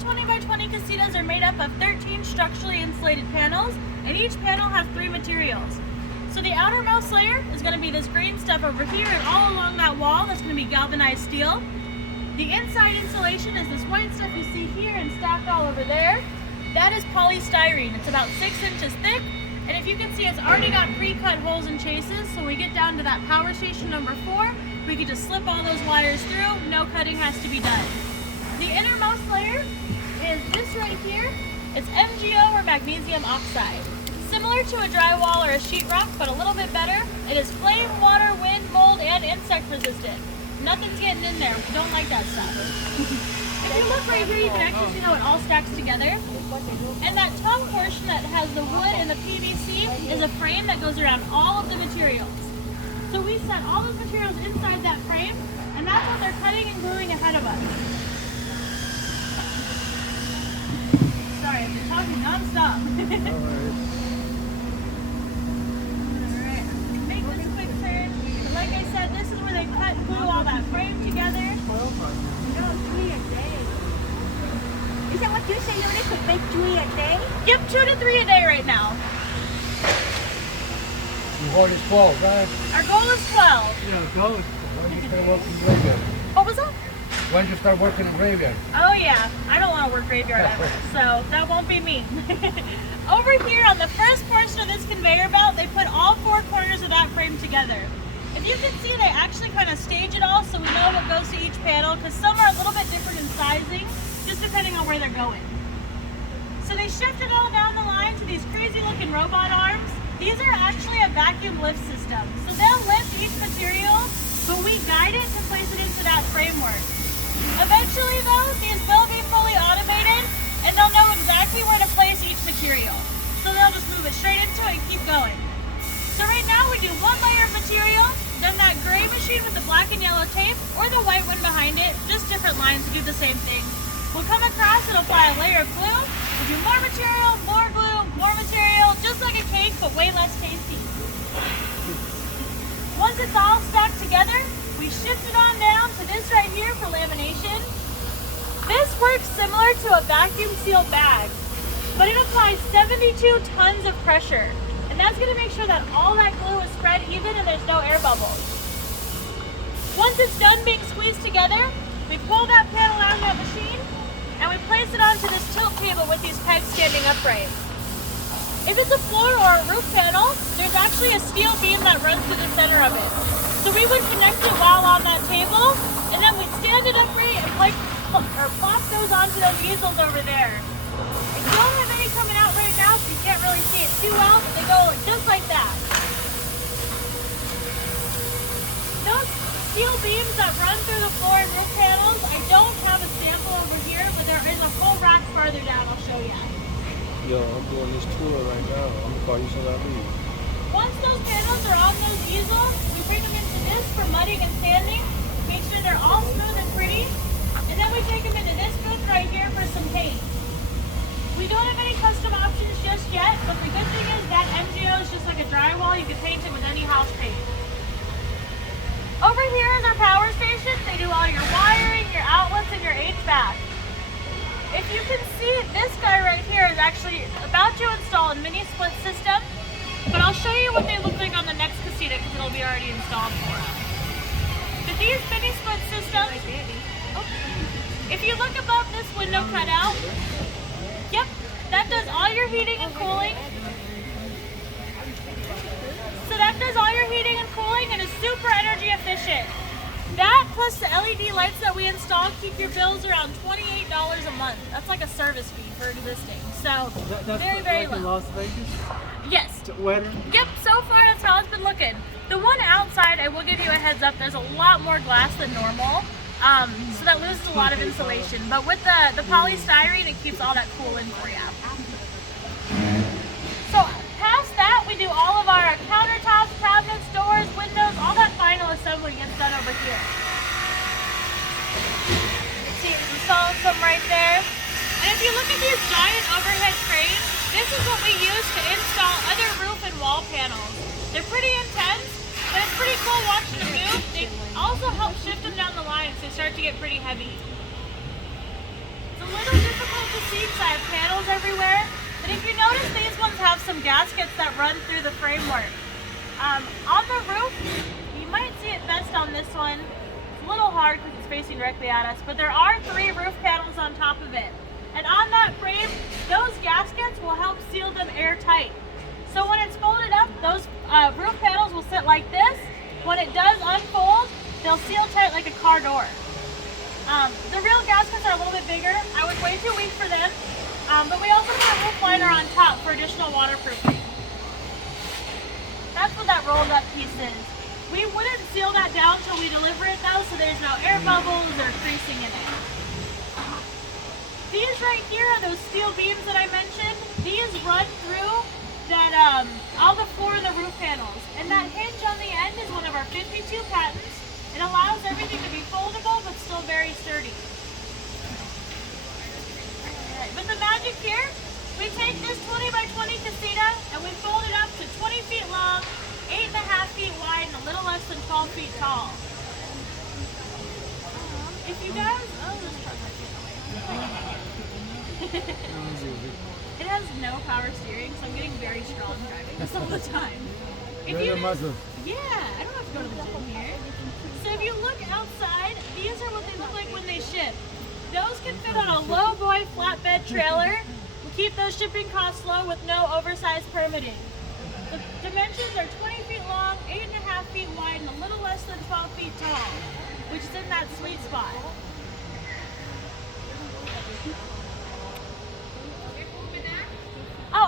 20 by 20 casitas are made up of 13 structurally insulated panels, and each panel has 3 materials. So the outermost layer is going to be this green stuff over here, and all along that wall that's going to be galvanized steel. The inside insulation is this white stuff you see here and stacked all over there. That is polystyrene. It's about 6 inches thick, and if you can see, it's already got pre-cut holes and chases, so when we get down to that power station number 4, we can just slip all those wires through, no cutting has to be done. The innermost layer is this right here. It's MgO or magnesium oxide. Similar to a drywall or a sheetrock, but a little bit better. It is flame, water, wind, mold, and insect resistant. Nothing's getting in there. We don't like that stuff. If you look right here, you can actually see how it all stacks together. And that top portion that has the wood and the PVC is a frame that goes around all of the materials. So we set all those materials inside that frame, and that's what they're cutting and gluing ahead of us. Sorry, I've been talking non-stop. Alright, make this quick turn. Like I said, this is where they cut and glue all that frame together. No, 3 a day. Is that what you say you only could make 3 a day? Yep, 2 to 3 a day right now. Your goal is 12, right? Our goal is 12. Yeah, goal. When you start working graveyard? What was that? When you start working in graveyard? Oh yeah, I don't want to work graveyard ever, so that won't be me. Over here on the first portion of this conveyor belt, they put all 4 corners of that frame together. If you can see, they actually kind of stage it all so we know what goes to each panel, because some are a little bit different in sizing, just depending on where they're going. So they shift it all down the line to these crazy looking robot arms. These are actually a vacuum lift system. So they'll lift each material, but we guide it to place it into that framework. Eventually though, these will be fully automated, and they'll know exactly where to place each material. So they'll just move it straight into it and keep going. So right now we do 1 layer of material, then that gray machine with the black and yellow tape, or the white one behind it, just different lines to do the same thing. We'll come across, it'll apply a layer of glue, we'll do more material, more glue, more material, just like a cake, but way less tasty. Once it's all stacked together, we shift it on down to this right here for lamination. This works similar to a vacuum sealed bag, but it applies 72 tons of pressure. And that's going to make sure that all that glue is spread even and there's no air bubbles. Once it's done being squeezed together, we pull that panel out of that machine and we place it onto this tilt table with these pegs standing upright. If it's a floor or a roof panel, there's actually a steel beam that runs through the center of it. So we would connect it while on that table, and then we'd stand it upright and plop those onto those easels over there. I don't have any coming out right now, so you can't really see it too well, but they go just like that. Those steel beams that run through the floor and roof panels, I don't have a sample over here, but there is a whole rack farther down I'll show you. Yo, I'm doing this tour right now. I'm gonna call you so I leave. Once those panels are on those easels, we bring them into this for mudding and sanding, make sure they're all smooth and pretty, and then we take them into this booth right here for some paint. We don't have any custom options just yet, but the good thing is that MgO is just like a drywall. You can paint it with any house paint. Over here is our power station. They do all your wiring, your outlets, and your HVAC. If you can see, this guy right here is actually about to install a mini split system, but I'll show you what they look like on the next casita because it'll be already installed for us. But these mini split systems, if you look above this window cutout, yep, that does all your heating and cooling. So that does all your heating and cooling and is super energy efficient. That plus the LED lights that we install keep your bills around $28 a month. That's like a service fee for existing. So That's very like in low. Las Vegas? Yes. Weather? Yep, so far that's how it's been looking. The one outside, I will give you a heads up, there's a lot more glass than normal. So that loses a lot of insulation. But with the polystyrene, it keeps all that cool in for you. So past that, we do all of our countertops, cabinets, doors, windows, all that final assembly gets done over here. See, we installed some right there. And if you look at these giant overhead cranes, this is what we use to install other roof and wall panels. They're pretty intense, but it's pretty cool watching them move. They also help shift them down the line so they start to get pretty heavy. It's a little difficult And if you notice, these ones have some gaskets that run through the framework. On the roof, you might see it best on this one. It's a little hard because it's facing directly at us, but there are 3 roof panels on top of it. And on that frame, those gaskets will help seal them airtight. So when it's folded up, those roof panels will sit like this. When it does unfold, they'll seal tight like a car door. The real gaskets are a little bit bigger. I was way too weak for them. But we also put a roof liner on top for additional waterproofing. That's what that rolled up piece is. We wouldn't seal that down until we deliver it though, so there's no air bubbles or creasing in it. These right here are those steel beams that I mentioned. These run through that all the floor and the roof panels. And that hinge on the end is one of our 52 patents. It allows everything to be foldable but still very sturdy. Alright, but the magic here, we take this 20 by 20 casita and we fold it up to 20 feet long, 8.5 feet wide, and a little less than 12 feet tall. If you guys, this truck might be in the way. It has no power steering, so I'm getting very strong driving this all the time. If you guys, yeah, I don't have to go to the gym here. So if you look outside, these are what they look like when they ship. Those can fit on a low boy flatbed trailer. We keep those shipping costs low with no oversized permitting. The dimensions are 20 feet long, 8.5 feet wide, and a little less than 12 feet tall, which is in that sweet spot.